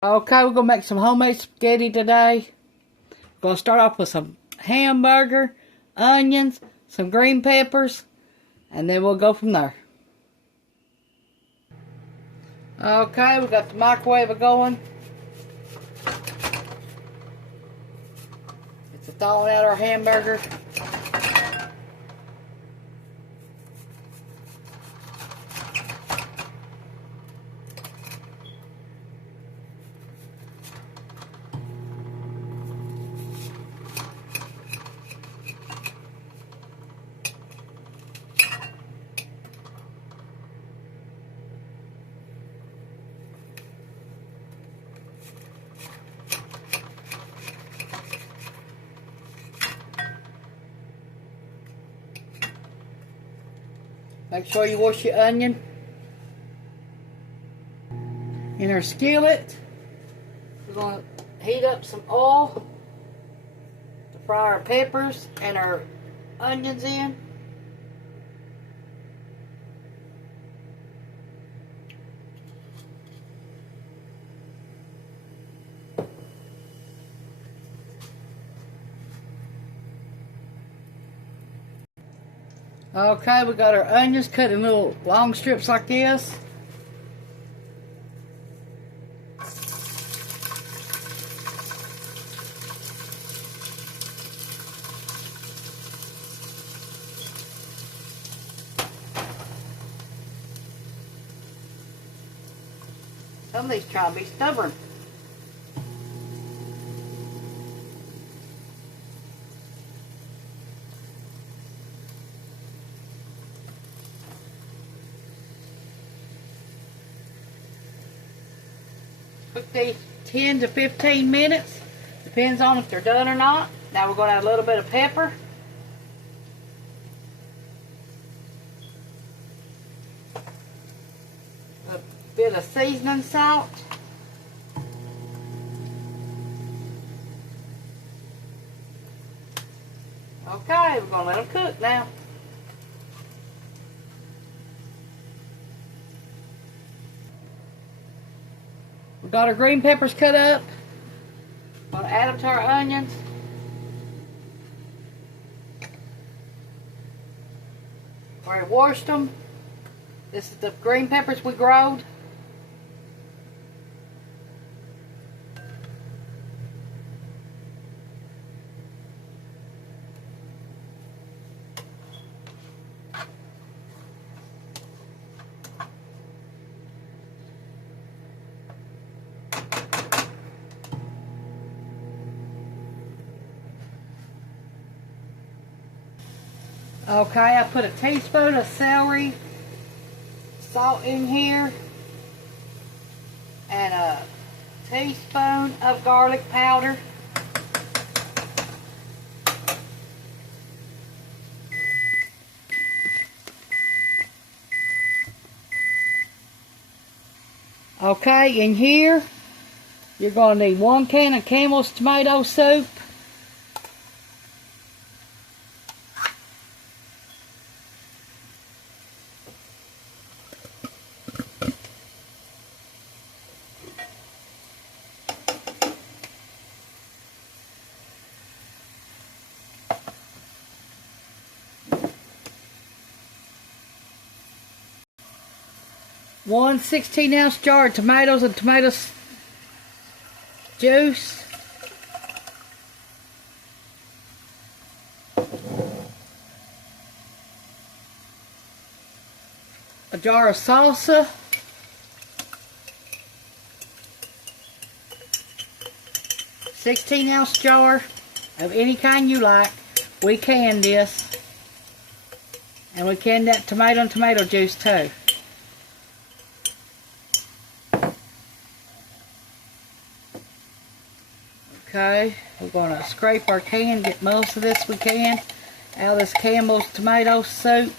Okay, we're gonna make some homemade spaghetti today. We're gonna start off with some hamburger, onions, some green peppers, and then we'll go from there. Okay, we got the microwave going. It's thawing out our hamburger. Make sure you wash your onion. In our skillet, we're going to heat up some oil to fry our peppers and our onions in. Okay, we got our onions cut in little long strips like this. Some of these try to be stubborn. Cook these 10 to 15 minutes. Depends on if they're done or not. Now we're going to add a little bit of pepper. A bit of seasoning salt. Okay, we're going to let them cook now. We got our green peppers cut up. Going to add them to our onions. We washed them. This is the green peppers we growed. Okay, I put a teaspoon of celery salt in here and a teaspoon of garlic powder. Okay, in here you're going to need 1 can of Campbell's tomato soup. One 16-ounce jar of tomatoes and tomato juice. A jar of salsa. A 16-ounce jar of any kind you like. We canned this. And we canned that tomato and tomato juice too. Okay, we're going to scrape our can, get most of this we can out of this Campbell's tomato soup.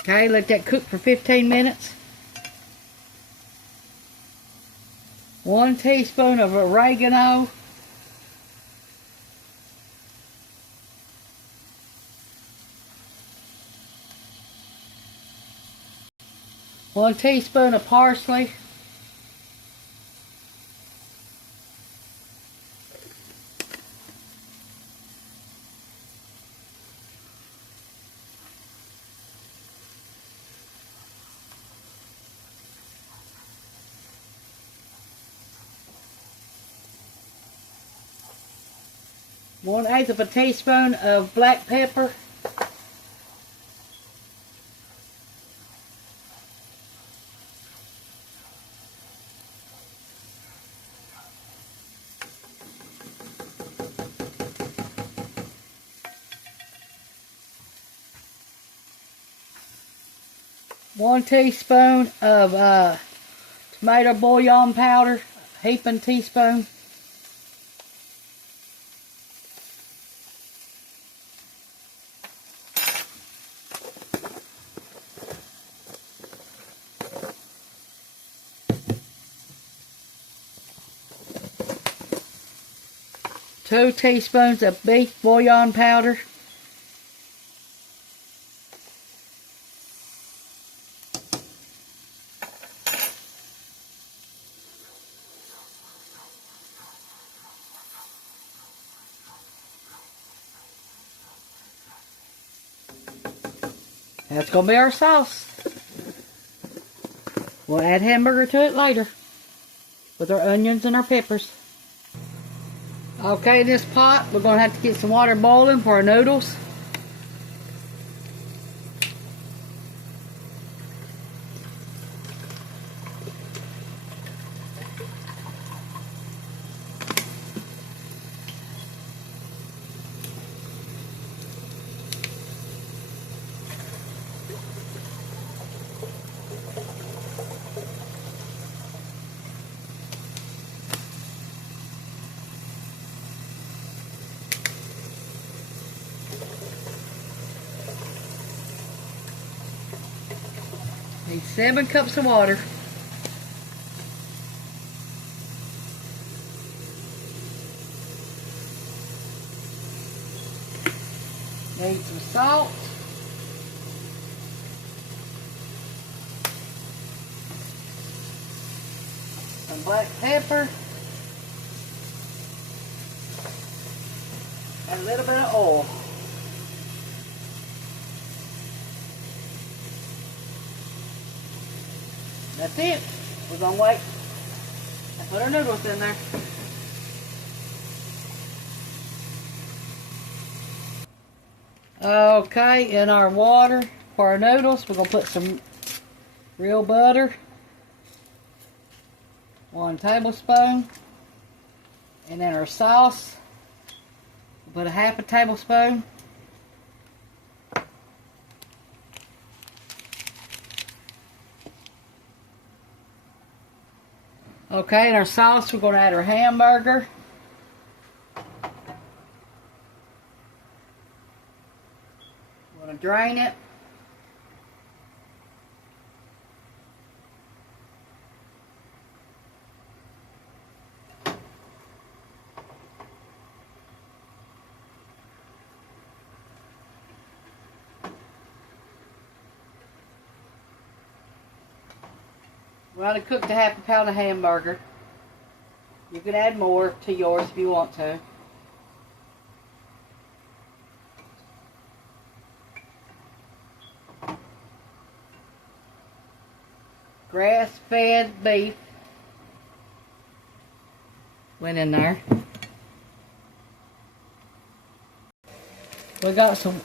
Okay, let that cook for 15 minutes. 1 teaspoon of oregano. 1 teaspoon of parsley. 1/8 of a teaspoon of black pepper. One teaspoon of tomato bouillon powder, heaping teaspoon. Two teaspoons of beef bouillon powder. That's going to be our sauce. We'll add hamburger to it later with our onions and our peppers. Okay, this pot, we're going to have to get some water boiling for our noodles. Need 7 cups of water. Need some salt. Some black pepper. And a little bit of oil. That's it. We're going to wait and put our noodles in there. Okay, in our water for our noodles, we're going to put some real butter. 1 tablespoon. And then our sauce, we'll put a 1/2 tablespoon. Okay, in our sauce, we're going to add our hamburger. We're going to drain it. We already cooked a 1/2 pound of hamburger. You can add more to yours if you want to. Grass-fed beef went in there. We got some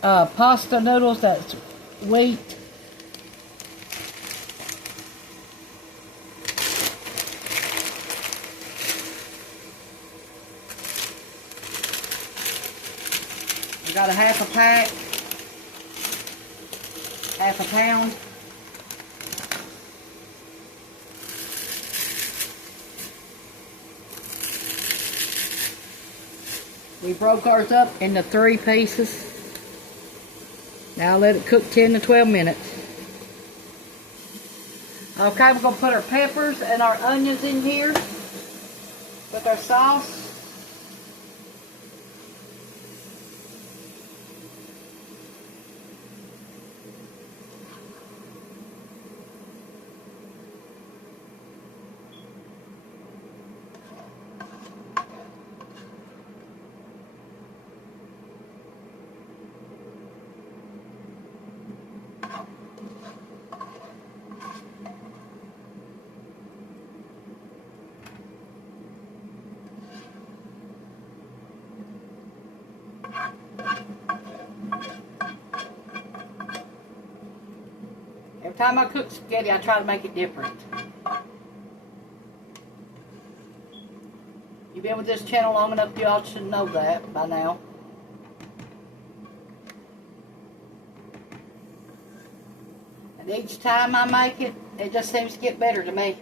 pasta noodles that's wheat. We got a 1/2 pack, 1/2 pound. We broke ours up into 3 pieces. Now let it cook 10 to 12 minutes. Okay, we're going to put our peppers and our onions in here with our sauce. Every time I cook spaghetti, I try to make it different. You've been with this channel long enough, you all should know that by now. And each time I make it, it just seems to get better to me.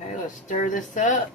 Okay, let's stir this up.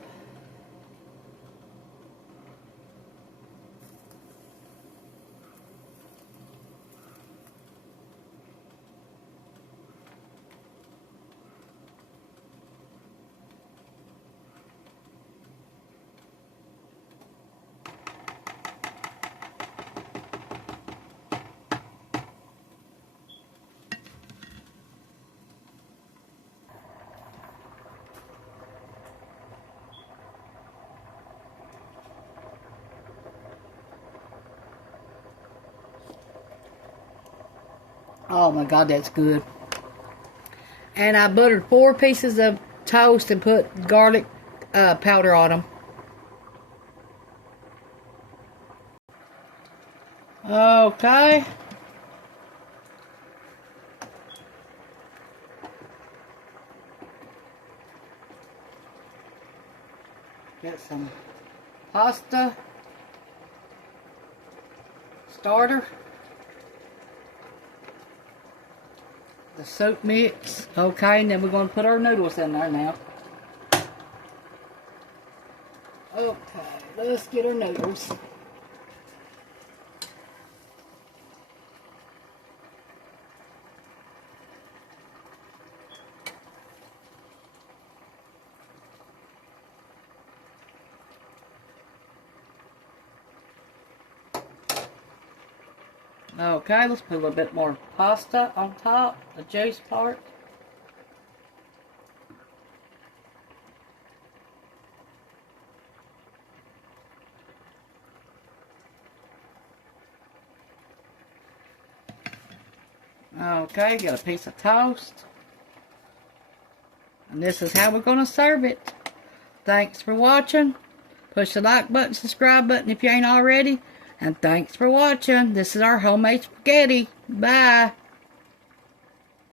Oh my God, that's good. And I buttered 4 pieces of toast and put garlic powder on them. Okay. Get some pasta starter. The soup mix. Okay, and then we're going to put our noodles in there now. Okay, let's get our noodles. Okay, let's put a little bit more pasta on top, the juice part. Okay, get a piece of toast. And this is how we're going to serve it. Thanks for watching. Push the like button, subscribe button if you ain't already. And thanks for watching. This is our homemade spaghetti. Bye.